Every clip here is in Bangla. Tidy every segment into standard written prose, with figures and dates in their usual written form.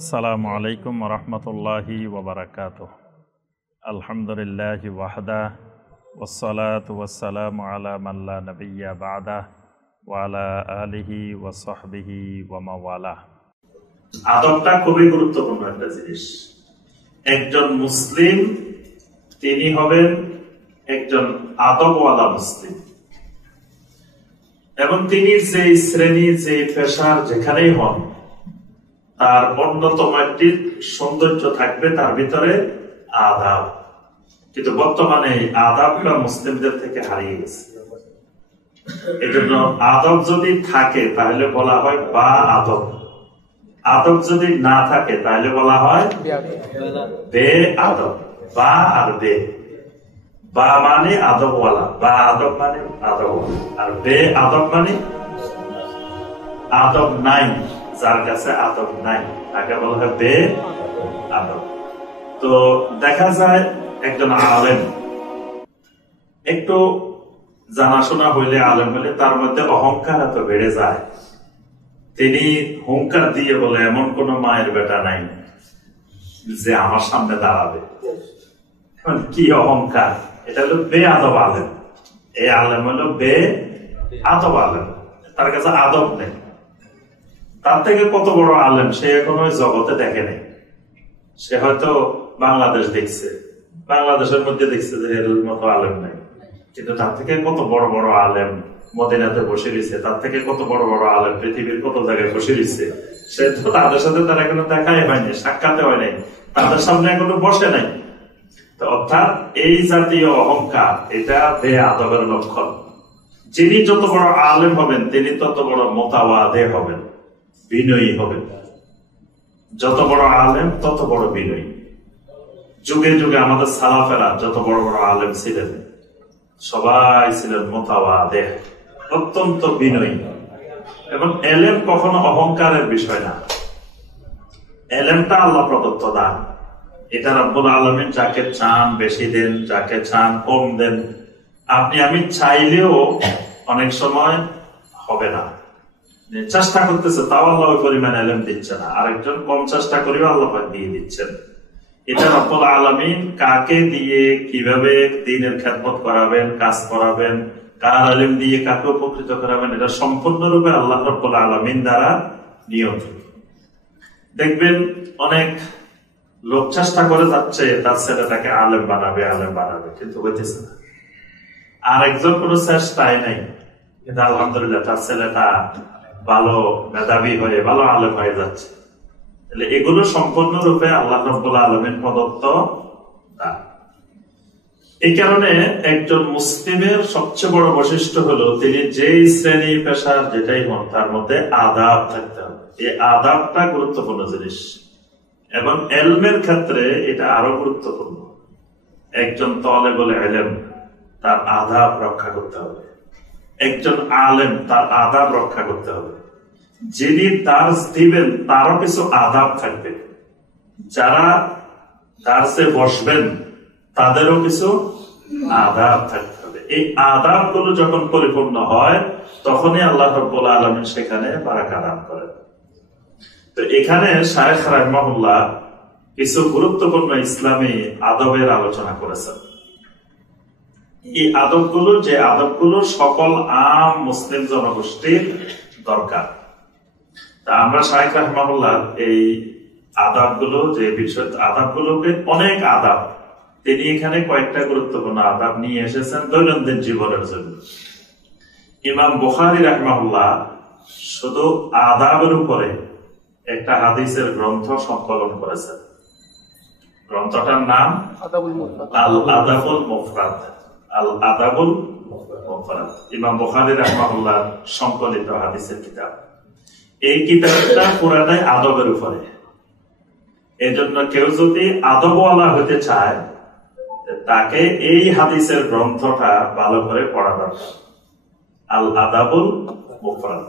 আসসালামু আলাইকুম রহমতুল্লাহি ওবরাকাতুহ। আলহামদুলিল্লাহি ওয়াহদা ওয়াসসালাতু ওয়াসসালামু আলা মান লা নাবিয়্যা বা'দা ওয়া আলা আলিহি ওয়া সাহবিহি ওয়া মাওয়ালা। আদবটা খুবই গুরুত্বপূর্ণ একটা জিনিস। একজন মুসলিম তিনি হবেন একজন আদবওয়ালা মুসলিম, এবং তিনি যে শ্রেণী যে পেশার যেখানেই হন তার অন্যতম একটি সৌন্দর্য থাকবে তার ভিতরে আদাব। কিন্তু বর্তমানে আদাবটা মুসলিমদের থেকে হারিয়ে গেছে। এই জন্য আদব যদি থাকে তাহলে বলা হয় বা আদব, আদব যদি না থাকে তাহলে বলা হয় বে আদব। বা আর বে, বা মানে আদবওয়ালা, বা আদব মানে আদব, আর বে আদব মানে আদব নাই, যার কাছে আদব নাই তাকে বলা হয় বে আদব। তো দেখা যায় একজন আলেম একটু জানাশোনা হইলে, আলেম হইলে তার মধ্যে অহংকার এত বেড়ে যায়, তিনি হুঙ্কার দিয়ে বলে এমন কোন মায়ের বেটা নাই যে আমার সামনে দাঁড়াবে। কি অহংকার! এটা হলো বে আদব আলেম। এই আলেম হলো বে আদব আলেম, তার কাছে আদব নেই। তার থেকে কত বড় আলেম সে এখনো জগতে দেখে নেই। সে হয়তো বাংলাদেশ দেখছে, বাংলাদেশের মধ্যে দেখছে যে এর মতো আলেম নাই, কিন্তু তার থেকে কত বড় বড় আলেম মদিনাতে বসে রয়েছে, তার থেকে কত বড় বড় আলেম পৃথিবীর কত জায়গায় বসে রয়েছে। সে তো তাদের সাথে তার এখনো দেখাই হয়নি, সাক্ষাতে হয় নাই, তাদের সামনে এখনো বসে নাই। তো অর্থাৎ এই জাতীয় অহংকার, এটা বে আদবের লক্ষণ। যিনি যত বড় আলেম হবেন তিনি তত বড় মোতাওয়াদে হবেন, বিনয়ী হবেন। যত বড় আলেম তত বড় বিনয়ী। যুগে যুগে আমাদের সালাফেরা যত বড় বড় আলেম ছিলেন সবাই ছিলেন মোতাওয়াদে, অত্যন্ত বিনয়ী। এবং এলেম কখনো অহংকারের বিষয় না। এলেমটা আল্লাহ প্রদত্ত দান। এটা রব্বুল আলামিন যাকে চান বেশি দেন, যাকে চান কম দেন। আপনি আমি চাইলেও অনেক সময় হবে না, চেষ্টা করতেছে তাও আল্লাহ ওই পরিমাণ এলেম দিচ্ছে না, আরেকজন কম চেষ্টা করেও আল্লাহ দিয়ে দিচ্ছেন। এটা রব্বুল আলামিন কাকে দিয়ে কিভাবে দ্বীনের খেদমত করাবেন, কাজ করাবেন, কার এলেম দিয়ে কাকে উপকৃত করাবেন, এটা সম্পূর্ণরূপে আল্লাহ রব্বুল আলামিন দ্বারা নিয়ন্ত্রিত। দেখবেন অনেক লোক চেষ্টা করে যাচ্ছে তার ছেলেটাকে আলেম বানাবে, আলেম বানাবে, কিন্তু হইতেছে না। আর একজন কোন চেষ্টাই নাই, কিন্তু আলহামদুলিল্লাহ তার ছেলেটা ভালো মেধাবী হয়ে ভালো আলেম হয়ে যাচ্ছে। তাহলে এগুলো সম্পূর্ণরূপে আল্লাহ রাব্বুল আলামিন প্রদত্ত দান। এই কারণে একজন মুসলিমের সবচেয়ে বড় বৈশিষ্ট্য হলো তিনি যেই শ্রেণী পেশার যেটাই হন তার মধ্যে আদাব থাকতে হবে। এই আদাবটা গুরুত্বপূর্ণ জিনিস, এবং এলমের ক্ষেত্রে এটা আরো গুরুত্বপূর্ণ। একজন তালেবুল ইলম তার আদাব রক্ষা করতে হবে, একজন আলেম তার আদাব রক্ষা করতে হবে। যিনি দার্স দিবেন তারও কিছু আদাব থাকবে, যারা দার্সে বসবেন তাদেরও কিছু আদাব থাকতে হবে। এই আদাব গুলো যখন পরিপূর্ণ হয় তখনই আল্লাহ রাব্বুল আলামিন সেখানে বারাকা দান করেন। তো এখানে শায়েখ রাহিমাহুল্লাহ কিছু গুরুত্বপূর্ণ ইসলামী আদবের আলোচনা করেছেন। এই আদবগুলো, যে আদবগুলো সকল আম মুসলিম জনগোষ্ঠীর দরকার, তা আমরা শায়েখ রাহিমাহুল্লাহ এই আদাবগুলো, যে বিষয় আদাবগুলোকে অনেক আদাব, তিনি এখানে কয়েকটা গুরুত্বপূর্ণ আদাব নিয়ে এসেছেন দৈনন্দিন জীবনের জন্য। ইমাম বুখারী রাহিমাহুল্লাহ শুধু আদাবের উপরে একটা হাদিসের গ্রন্থ সংকলন করেছেন। গ্রন্থটার নাম আল আদাবুল মুফরাদ। আল আদাবুল মুফরাদ ইমাম বুখারী রাহিমাহুল্লাহ সংকলিত হাদিসের কিতাব। এই কিতাবটা পুরাটাই আদবের উপরে। এজন্য কেউ যদি আদবওয়ালা হতে চায় তাকে এই হাদিসের গ্রন্থটা ভালো করে পড়া দরকার, আল আদাবুল মুফরাদ।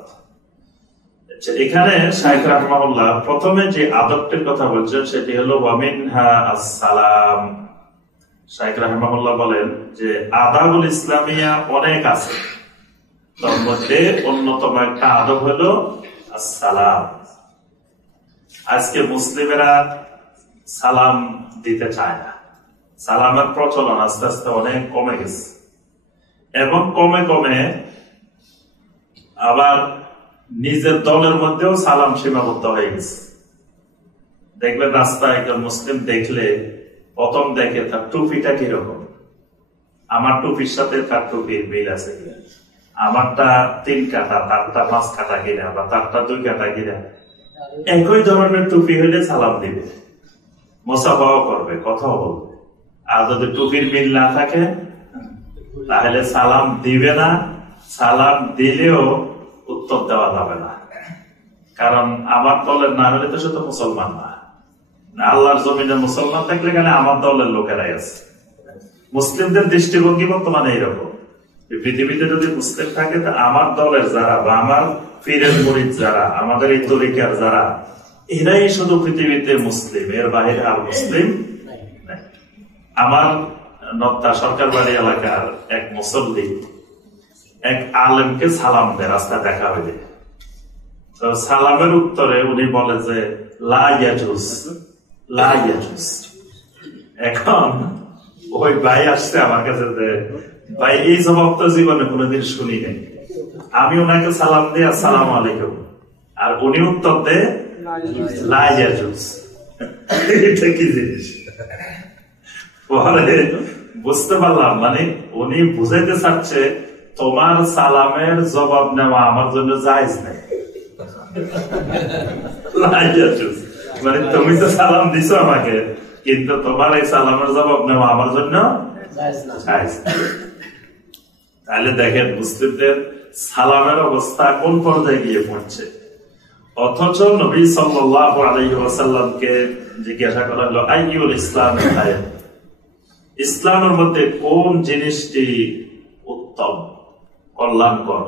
এখানে শায়েখ রাহিমাহুল্লাহ প্রথমে যে আদবটির কথা বলছেন সেটি হলো ওয়ামিনহা আসসালাম। শায়েখ রাহিমাহুল্লাহ বলেন যে আদাবুল ইসলামিয়া অনেক আছে, তার মধ্যে অন্যতম একটা আদব হলো আসসালাম। আজকে মুসলিমেরা সালাম দিতে চায় না। সালামের প্রচলন আস্তে আস্তে অনেক কমে গেছে, এবং কমে কমে আবার নিজের দলের মধ্যেও সালাম সীমাবদ্ধ হয়ে গেছে। দেখবেন রাস্তায় একজন মুসলিম দেখলে প্রথম দেখে তার টুপিটা কিরকম, আমার টুপির সাথে তার টুপির মিল আছে কিনা, আমারটা 3 কাটা তারটা 5 কাটা কিনা, বা তারটা 2 কাটা কিনা। একই ধরনের টুপি হইলে সালাম দিবে, মুসাফাও করবে, কথাও বলবে। আর যদি টুপির মিল না থাকে তাহলে সালাম দিবে না, সালাম দিলেও উত্তর দেওয়া যাবে না। কারণ আমার দলের না হলে তো শুধু মুসলমান না, আল্লাহর জমিনে মুসলমান থাকলে গেলে আমার দলের লোকেরাই আছে। মুসলিমদের দৃষ্টিভঙ্গি বর্তমানে এইরকম, পৃথিবীতে যদি মুসলিম থাকে তো আমার দলের যারা বা আমার পীরের মুরিদ যারা, আমাদের এই তরিকার যারা, এরাই শুধু পৃথিবীতে মুসলিম, এর বাইরে আর মুসলিম নাই। আমার নত্তা সরকার বাড়ি এলাকার এক মুসল্লি এক আলেমকে সালাম দেয়, রাস্তা দেখা হইলে। তো সালামের উত্তরে উনি বলে যে লা ইয়াজুজ, লা ইয়াজুজ। এখন ওই ভাই আসছে আমার কাছে যে ভাই এই জবাব তো জীবনে কোনোদিন শুনি নাই। আমি ওনাকে সালাম দিই আসসালামু আলাইকুম, আর উনি উত্তর দেয় লা ইয়াজুজ। এটা কি জিনিস? পরে বুঝতে পারলাম, মানে উনি বুঝাইতে চাচ্ছে তোমার সালামের জবাব নেওয়া আমার জন্য জায়েজ নাই। মানে তুমি তো সালাম দিছো আমাকে, কিন্তু তোমার এই সালামের জবাব নেওয়া আমার জন্য জায়েজ নাই। তাহলে দেখেন মুসলিমদের সালামের অবস্থা কোন পর্যায়ে গিয়ে পড়ছে। অথচ নবী সাল্লাল্লাহু আলাইহি ওয়াসাল্লামকে জিজ্ঞাসা করা হলো আইয়ুল ইসলাম খায়র, ইসলামের মধ্যে কোন জিনিসটি উত্তম কল্যাণকর।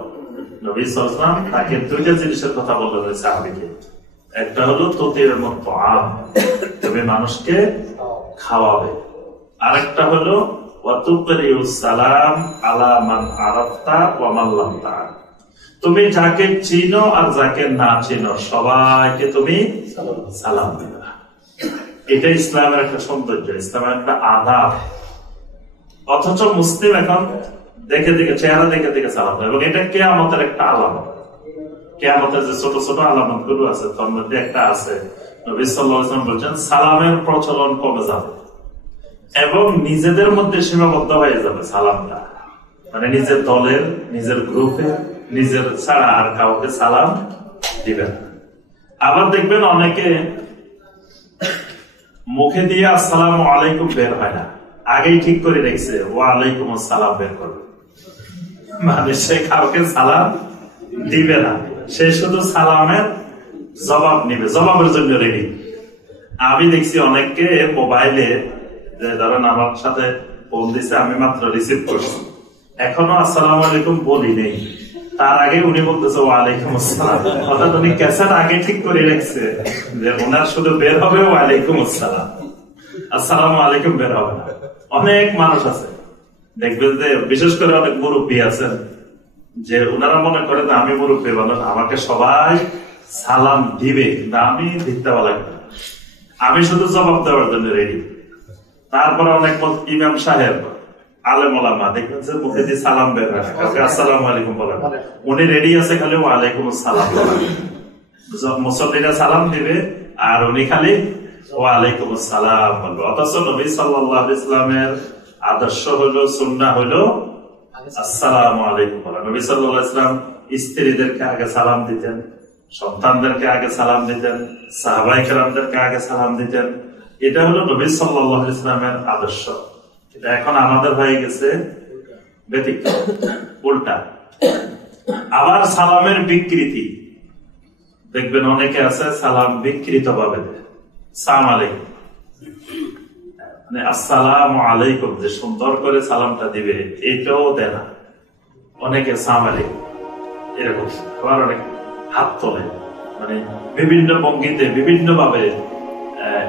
নবী সাল্লাল্লাহু আলাইহি ওয়াসাল্লাম তাকে 2টা জিনিসের কথা বললেন সাহাবীকে। একটা হলো তুতির মুতআম, তুমি মানুষকে খাওয়াবে। আরেকটা হলো ওয়া তুকরিউস সালাম আলা মান আরাফতা ওয়া মান লাম তা'রিফ, তুমি যাকে চিনো আর যাকে না চিনো সবাইকে তুমি সালাম দিবে। এটা ইসলামের একটা সৌন্দর্য, ইসলামের একটা আদাব। অথচ মুসলিম এখন দেখে দেখে, চেহারা দেখে দেখে সালাম দেয়, এবং এটা কিয়ামতের একটা আলামত। কিয়ামতের যে ছোট ছোট আলামত গুলো আছে তার মধ্যে একটা আছে, নবী সাল্লাল্লাহু আলাইহি ওয়াসাল্লাম বলেছেন সালামের প্রচলন কমে যাবে এবং নিজেদের মধ্যে সীমাবদ্ধ হয়ে যাবে সালামটা। মানে নিজের দলের, নিজের গ্রুপে, নিজের ছাড়া আর কাউকে সালাম দিবে না। আবার দেখবেন অনেকে মুখে দিয়ে আসসালামু আলাইকুম বের হয় না, আগেই ঠিক করে রেখেছে ওয়া আলাইকুম আসসালাম বের করবে। মানে সে কাউকে সালাম দিবে না, সে শুধু সালামের জবাব নিবে, জবাবের জন্য রেডি। আমি দেখছি অনেককে মোবাইলে, ধরেন আমার সাথে ফোন দিছে, আমি মাত্র রিসিভ করছি, এখনো আসসালামু আলাইকুম বলি নেই, তার আগে উনি বলতেছে ওয়া আলাইকুম আসসালাম। অর্থাৎ উনি ক্যাসেট আগে ঠিক করে রাখছে যে ওনার শুধু বের হবে ওয়া আলাইকুম আসসালাম, আসসালামু আলাইকুম বের হবে না। অনেক মানুষ আছে দেখবেন যে, বিশেষ করে অনেক মুরব্বী আছেন যে ওনারা মনে করে যে আমি মুরব্বী বলেন, আমাকে সবাই সালাম দিবে, কিন্তু আমি দিতে লাগবে, আমি শুধু জবাব দেওয়ার জন্য রেডি। তারপরে অনেক ইমাম সাহেব, আলেম ওলামা দেখবেন যে মুখে দিয়ে সালাম বের হয় না, কাউকে আসসালামু আলাইকুম বলেন, উনি রেডি আছে খালি ওয়া আলাইকুম আসসালাম বলেন। মুসল্লিরা সালাম দিবে আর উনি খালি ওয়া আলাইকুম আসসালাম বলবে। অথচ নবী সাল্লাল্লাহু আলাইহি ওয়াসাল্লামের আদর্শ হলো, সুন্নাহ হলো আসসালামু আলাইকুম বলা। নবী সাল্লাল্লাহু আলাইহি ওয়াসাল্লাম স্ত্রীদেরকে আগে সালাম দিতেন, সন্তানদেরকে আগে সালাম দিতেন, সাহাবায়ে কেরামদেরকে আগে সালাম দিতেন। এটা হলো নবী সাল্লাল্লাহু আলাইহি ওয়াসাল্লামের আদর্শ। এটা এখন আমাদের হয়ে গেছে ব্যতিক্রম, উল্টা। আবার সালামের বিকৃতি দেখবেন অনেকে আছে সালাম বিকৃত ভাবে দেয়, সালাম আলাইকুম, মানে আসসালামু আলাইকুম যে সুন্দর করে সালামটা দিবে এটাও দেয় না। অনেকে সালাম আলাইকুম এরকম, আবার অনেক হাত তোলে, মানে বিভিন্ন ভঙ্গিতে বিভিন্ন ভাবে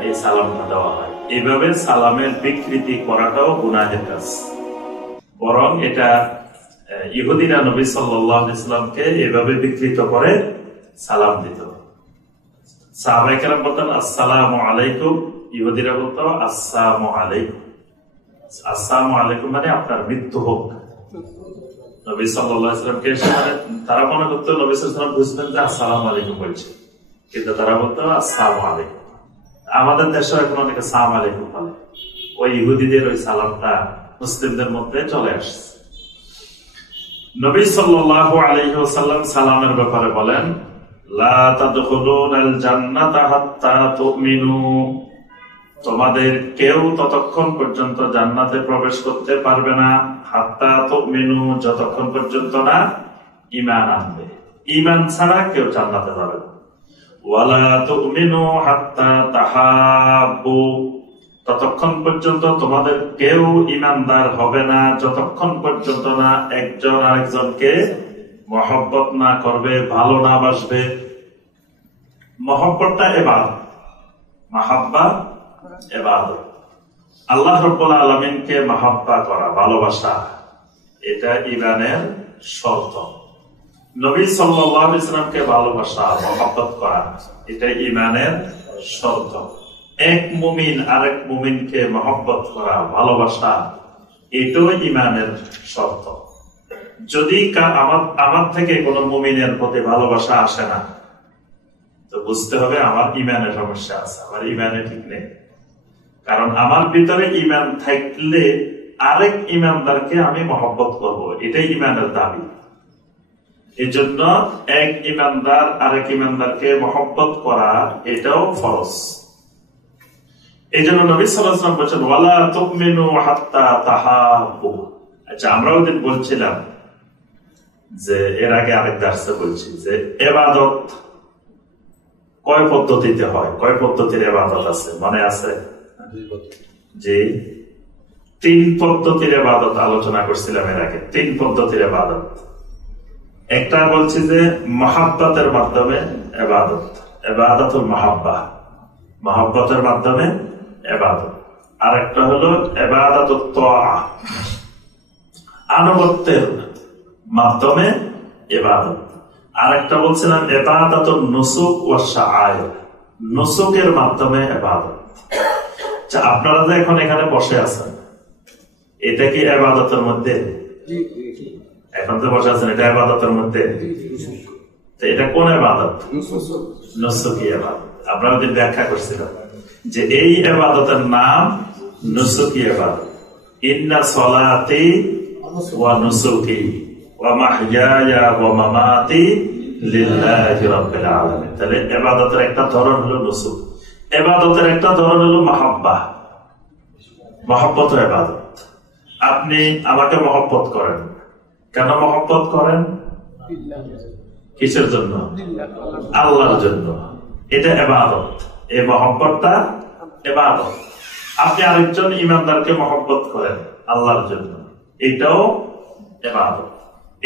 এই সালামটা দেওয়া হয়। এইভাবে সালামের বিকৃতি করাটাও গুনাহের কাজ। বরং এটা ইহুদিরা নবী সাল্লাল্লাহু আলাইহি ওয়াসাল্লামকে এভাবে বিকৃত করে সালাম দিত। সাহাবায়ে কেরাম বলতেন আসসালামু আলাইকুম, ইহুদিরা বলতো আসসালামু আলাইকুম। আসসালামু আলাইকুম মানে আপনার মৃত্যু হোক। নবী সাল্লাল্লাহু আলাইহি ওয়াসাল্লামকে মানে তারা মনে করতো নবী সাল্লাল্লাহু আলাইহি ওয়াসাল্লাম বুঝতেন যে আসসালামু আলাইকুম বলছে, কিন্তু তারা বলতো আসসালামু আলাইকুম। আমাদের দেশে এখন অনেকে সালাম আলাইকুম বলে, ওই ইহুদিদের ওই সালামটা মুসলিমদের মধ্যে চলে আসছে। নবী সাল্লাল্লাহু আলাইহি ওয়াসাল্লাম সালামের ব্যাপারে বলেন, লা তাদখুলুনাল জান্নাতা হাত্তা তুমিনু, তোমাদের কেউ ততক্ষণ পর্যন্ত জান্নাতে প্রবেশ করতে পারবে না, হাত্তা তুমিনু, যতক্ষণ পর্যন্ত না ঈমান আনবে। ঈমান ছাড়া কেউ জান্নাতে যাবে না। ওয়ালা তুমিনু হাত্তা তাহাব্বু, ততক্ষণ পর্যন্ত তোমাদের কেউ ঈমানদার হবে না যতক্ষণ পর্যন্ত না একজন আরেকজনকে মহব্বত না করবে, ভালো না বাসবে। মহব্বতটা ইবাদত, মাহাব্বা ইবাদত। আল্লাহ রাব্বুল আলামিনকে মাহাব্বা করা, ভালোবাসা, এটা ঈমানের শর্ত। নবী সাল্লাল্লাহু আলাইহি ওয়াসাল্লামকে ভালোবাসা, মহব্বত করা, এটা ঈমানের শর্ত। এক মুমিন আরেক মুমিনকে মহব্বত করা, ভালোবাসা, এটাও ঈমানের শর্ত। যদি আমার থেকে কোন মুমিনের প্রতি ভালোবাসা আসে না, তো বুঝতে হবে আমার ঈমানের সমস্যা আছে, আমার ঈমানে ঠিক নেই। কারণ আমার ভিতরে ঈমান থাকলে আরেক ঈমানদারকে আমি মহব্বত করব, এটাই ঈমানের দাবি। এই জন্য এক ঈমানদার আরেক ঈমানদারকে মহব্বত করা এটাও ফরজ। এই জন্য নবী সাল্লাল্লাহু আলাইহি ওয়াসাল্লাম বলেছেন, ওয়ালা তুমিনু হাত্তা তাহাব্বু। আচ্ছা, আমরা ওদিন বলছিলাম যে এর আগে আরেক দার্সে বলছি যে ইবাদত কয় পদ্ধতিতে হয়, কয় পদ্ধতির ইবাদত আছে, মনে আছে? জি, 3 পদ্ধতির ইবাদত আলোচনা করছিলাম এর আগে। 3 পদ্ধতির ইবাদত। একটা বলছি যে মহাব্বতের মাধ্যমে ইবাদত, ইবাদতুল মাহাব্বা, মহব্বতের মাধ্যমে ইবাদত। আর একটা হলো ইবাদাতুত তাআ, আনুগত্যের মাধ্যমে ইবাদত। আর একটা বলছিলাম ইবাদাতুন নুসুক ওয়া শাআইর, নুসুকের মাধ্যমে ইবাদত। আচ্ছা, আপনারা যে এখন এখানে বসে আছেন, এটা কি ইবাদতের মধ্যে? এখন তো বসে আছেন, এটা ইবাদতের মধ্যে। তো এটা কোন ইবাদত? নুসুকি ইবাদত। আপনারা যদি ব্যাখ্যা করছিলাম যে এই ইবাদতের নাম নুসুকি ইবাদত। ইন্না সলাতি ওয়া নুসুকি ওয়া মাহইয়ায়া ওয়া মামাতি লিল্লাহি রাব্বিল আলামিন। তাহলে ইবাদতের একটা ধরন হলো নুসুক, ইবাদতের একটা ধরন হলো মাহাব্বা, মহব্বত ইবাদত। আপনি আমাকে মহব্বত করেন, কেন মহব্বত করেন? কিসের জন্য? আল্লাহর জন্য। এটা ইবাদত, এই মহব্বতটা ইবাদত। আপনি আরেকজন ঈমানদারকে মহব্বত করেন আল্লাহর জন্য, এটাও ইবাদত।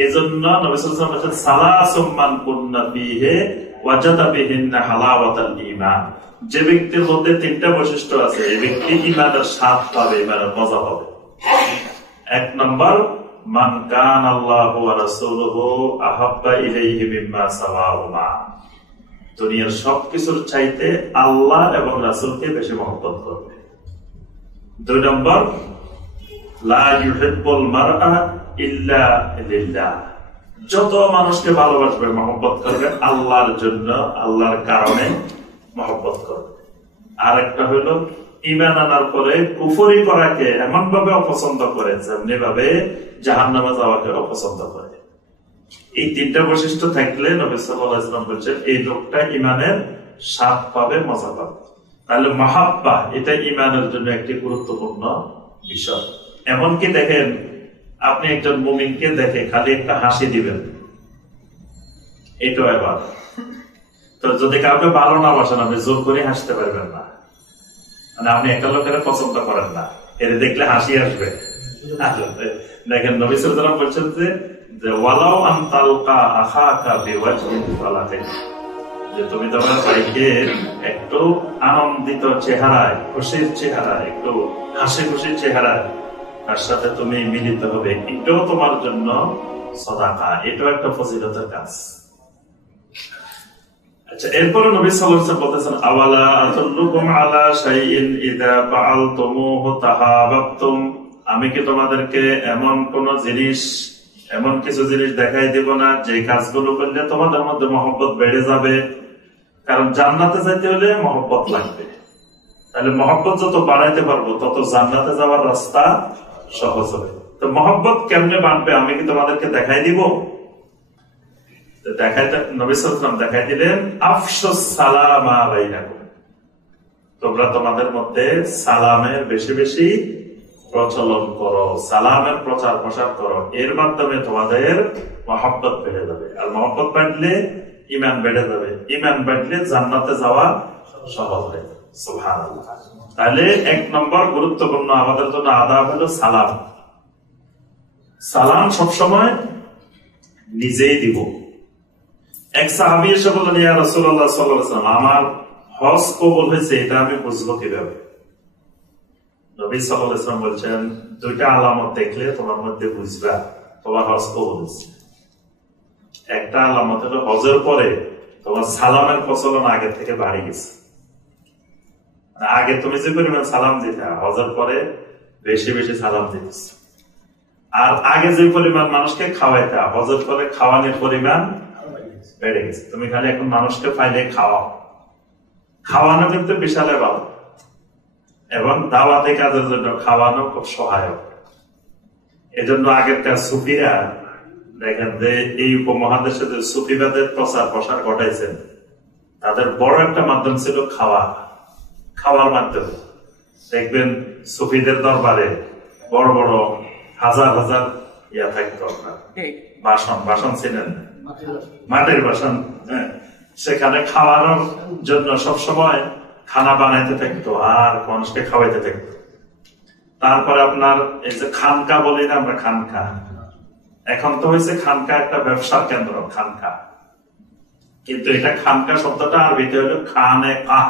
এজন্য নবী সাল্লাল্লাহু আলাইহি ওয়াসাল্লাম বলেছেন, সালাসুম মান কুন্না ফীহি ওয়াজাদা বিহিন্না হালাওয়াতাল ঈমান। যে ব্যক্তির মধ্যে 3টা বৈশিষ্ট্য আছে, এই ব্যক্তি ঈমানের স্বাদ পাবে, ঈমানের মজা পাবে। 1 নম্বর, মান কানা আল্লাহু ওয়া রাসূলুহু আহাব্বা ইলাইহি মিম্মা সাওয়াহুমা। দুনিয়ার সবকিছুর চাইতে আল্লাহ এবং রাসূলকে বেশি মহব্বত করবে। 2 নম্বর, লা ইউহিব্বুল মারআ ইল্লা লিল্লাহ। যত মানুষকে ভালোবাসবে, মহব্বত করবে আল্লাহর জন্য, আল্লাহর কারণে মহব্বত করবে। আর একটা হলো ঈমান আনার পরে কুফরি করাকে এমন ভাবে অপছন্দ করে যেমনি ভাবে জাহান্নামে যাওয়াকে অপছন্দ করে। এই 3টা বৈশিষ্ট্য থাকলে নবী সাল্লাল্লাহু আলাইহি ওয়াসাল্লাম বলেছেন এই লোকটা ঈমানের স্বাদ পাবে, মজা পাবে। তাহলে মাহাব্বা, এটা ঈমানের জন্য একটি গুরুত্বপূর্ণ বিষয়। এমনকি দেখেন, আপনি একজন মুমিনকে দেখে খালি একটা হাসি দিবেন, এটাও ইবাদত। তো যদি কাউকে ভালো না বাসেন, আপনি জোর করে হাসতে পারবেন না। মানে আপনি একটা লোকের পছন্দ করেন না, এর দেখলে হাসি আসবে। দেখেন নবী সাল্লাল্লাহু আলাইহি ওয়াসাল্লাম বলছেন যে ওয়ালাউ আন তালকা আখাকা বিওয়াজহিন ফালাতিন, যে তুমি তোমার ভাইকে একটু আনন্দিত চেহারায়, খুশির চেহারায়, একটু হাসি খুশির চেহারায় তার সাথে তুমি মিলিত হবে, এটাও তোমার জন্য সাদাকা, এটাও একটা ফজিলতের কাজ। আচ্ছা, এরপরে নবী সাল্লাল্লাহু আলাইহি ওয়াসাল্লাম বলতেছেন, আওয়ালা আদুল্লুকুম আলা শাইইন ইযা ফাআলতুমুহু তাহাবাবতুম, আমি কি তোমাদেরকে এমন কোন জিনিস, এমন কিছু জিনিস দেখাই দেব না যে কাজগুলো করলে তোমাদের মধ্যে মহব্বত বেড়ে যাবে? কারণ জান্নাতে যাইতে হলে মহব্বত লাগবে, তাহলে মহব্বত যত বাড়াইতে পারবো তত জান্নাতে যাওয়ার রাস্তা সহজ হবে। তো মহব্বত কেমনে বাড়বে আমি কি তোমাদেরকে দেখাই দিব? দেখাইতে নবী সাল্লাল্লাহু আলাইহি ওয়াসাল্লাম দেখাই দিলেন, আফশুস সালামা বাইনাকুম, তোমরা তোমাদের মধ্যে সালামের বেশি বেশি প্রচলন করো, সালামের প্রচার প্রসার করো, এর মাধ্যমে তোমাদের মহব্বত বেড়ে যাবে। আর মহব্বত বাড়লে ঈমান বেড়ে যাবে, ঈমান বাড়লে জান্নাতে যাওয়া সহজ হয়ে যাবে। সুবহানাল্লাহ। তাহলে 1 নম্বর গুরুত্বপূর্ণ আমাদের জন্য আদাব হলো সালাম। সালাম সবসময় নিজেই দিব। এক সাহাবী এসে বললেন, ইয়া রাসূলুল্লাহ সাল্লাল্লাহু আলাইহি ওয়াসাল্লাম, আমার হজ কবুল হয়েছে, এটা আমি বুঝবো কিভাবে? নবী সাল্লাল্লাহু আলাইহি ওয়াসাল্লাম বলছেন, 2টা আলামত দেখলে তোমার মধ্যে বুঝবা তোমার হজ কবুল হয়েছে। একটা আলামত হলো হজের পরে তোমার সালামের প্রচলন আগে থেকে বাড়ে গেছে। আগে তুমি যে পরিমাণ সালাম দিতে, হজের পরে বেশি বেশি সালাম দিতেছ। আর আগে যে পরিমাণ মানুষকে খাওয়াইতে, হজের পরে খাওয়ানোর পরিমাণ বেড়ে গেছে। তুমি খালি এখন মানুষকে পাইলে খাওয়াও, খাওয়ানো কিন্তু বিশাল ভালো, এবং দাওয়াতি কাজের জন্য খাওয়ানো খুব সহায়ক। এজন্য আগেরকার সুফিরা দেখেন যে এই উপমহাদেশে যে সুফিবাদের প্রচার প্রসার ঘটাইছেন, তাদের বড় একটা মাধ্যম ছিল খাওয়ার মাধ্যমে। দেখবেন সুফিদের দরবারে বড় বড় হাজার হাজার ইয়া থাকতো, আপনার বাসন ছিলেন, মাটির বাসন, সেখানে খাওয়ানোর জন্য সবসময় খানা বানাইতে থাকতো আর মানুষকে খাওয়াইতে থাকতো। তারপরে আপনার এই যে খানকা বলি না আমরা, খানকা, এখন তো হয়েছে খানকা একটা ব্যবসার কেন্দ্র, খানকা। কিন্তু এটা খানকা শব্দটা আরবিতে হলো খানে কাহ,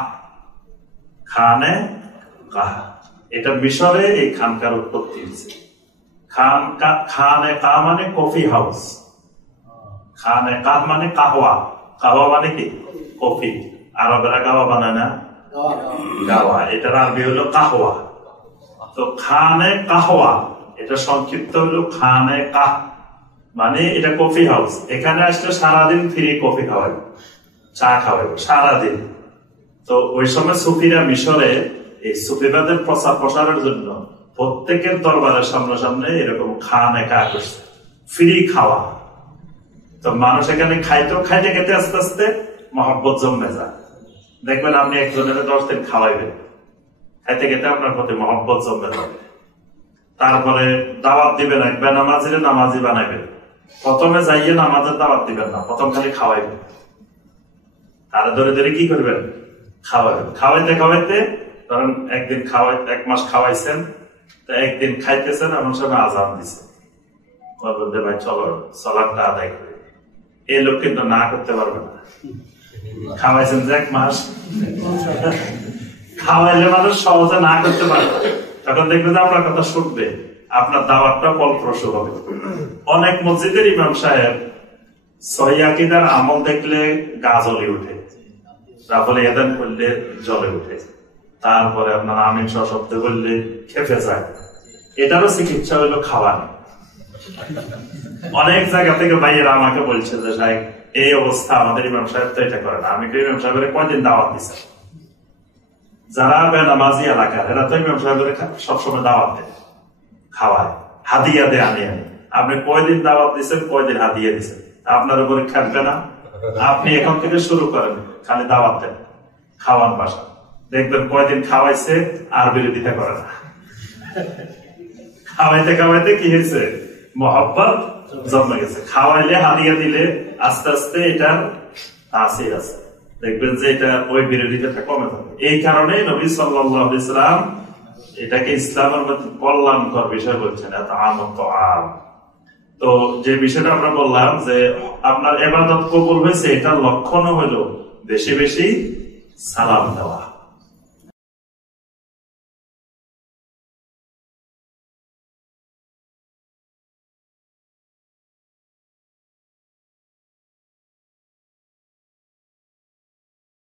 খানে কাহ। এটা মিশরে এই খানকার উৎপত্তি হয়েছে। খানে কাহ মানে কফি হাউস, খানে কাহ মানে কাহওয়া, কাহওয়া মানে কি কফি। আরবেরা গাওয়া বানায় না, গাওয়া, এটার আরবি হলো কাহওয়া। তো খানে কাহওয়া এটা সংক্ষিপ্ত হলো খানে কাহ, মানে এটা কফি হাউস। এখানে আসলে সারাদিন ফ্রি কফি খাওয়াবে, চা খাওয়াবে সারাদিন। তো ওই সময় সুফিরা মিশরে এই সুফিবাদের প্রচার প্রসারের জন্য প্রত্যেকের দরবারের সামনে সামনে এরকম খানে কাহ করছে, ফ্রি খাওয়া। তো মানুষ এখানে খাইতে খেতে আস্তে আস্তে মহব্বত জমে যায়। দেখবেন আপনি একজনের 10 দিন খাওয়াইবেন, খাইতে খেতে আপনার প্রতি মহব্বত জমে যাবে। তারপরে দাওয়াত দিবেন, এক বেনামাজিরে নামাজি বানাইবেন। প্রথমে যাইয়ে নামাজের দাওয়াত দিবেন না, প্রথম খালি খাওয়াইবেন। তারা ধরে ধরে কি করবেন, খাওয়াবেন। খাওয়াইতে খাওয়াইতে ধরেন একদিন 1 মাস খাওয়াইছেন, তো একদিন খাইতেছেন, এমন সময় আজান দিছে, বলবেন ভাই চলো সালাতটা আদায় করি। এই লোক কিন্তু না করতে পারবে না। খাওয়াইছেন যে 1 মাস, খাওয়াইলে মানুষ সহজে না করতে পারবে, তখন দেখবে যে আপনার কথা শুনবে, আপনার দাওয়াতটা ফলপ্রসূ হবে। অনেক মসজিদের ইমাম সাহেব সহিহ আকীদার আমল দেখলে গা জ্বলে উঠে, তারপরে এদান করলে জ্বলে উঠে, তারপরে আপনার আমিন শব্দ করলে খেপে যায়। এটারও চিকিৎসা হলো খাওয়ানো। অনেক জায়গা থেকে ভাইয়েরা আমাকে বলছে যে সাহেব এই অবস্থা, আমাদের ইমাম সাহেব তো এটা করে না। আমি তো ইমাম সাহেবের কয়দিন দাওয়াত দিচ্ছি, যারা বেনামাজি এলাকার এরা তো ইমাম সাহেবের সবসময় দাওয়াত দেয়, খাওয়ায়, হাদিয়া দেয়। আপনি কয়দিন দাওয়াত দিচ্ছেন, কয়দিন হাদিয়া দিচ্ছেন, আপনার উপরে খাটবে না। আপনি এখন থেকে শুরু করেন, খালি দাওয়াত দেন, খাওয়ান বাসা, দেখবেন কয়দিন খাওয়াইছে আর বিরোধিতা করে না। খাওয়াইতে খাওয়াইতে কি হয়েছে, মহব্বত জন্মে গেছে। খাওয়াইলে হাদিয়া দিলে আস্তে আস্তে এটার তাসির আছে, দেখবেন যে এটা ওই বিরোধিতাটা কমে যাবে। এই কারণে নবী সাল্লাল্লাহু আলাইহি ওয়াসাল্লাম এটাকে ইসলামের মধ্যে কল্যাণকর বিষয় বলছেন। তো যে বিষয়টা আমরা বললাম যে আপনার ইবাদত কবুল হয়েছে, এটার লক্ষণ হলো বেশি বেশি সালাম দেওয়া।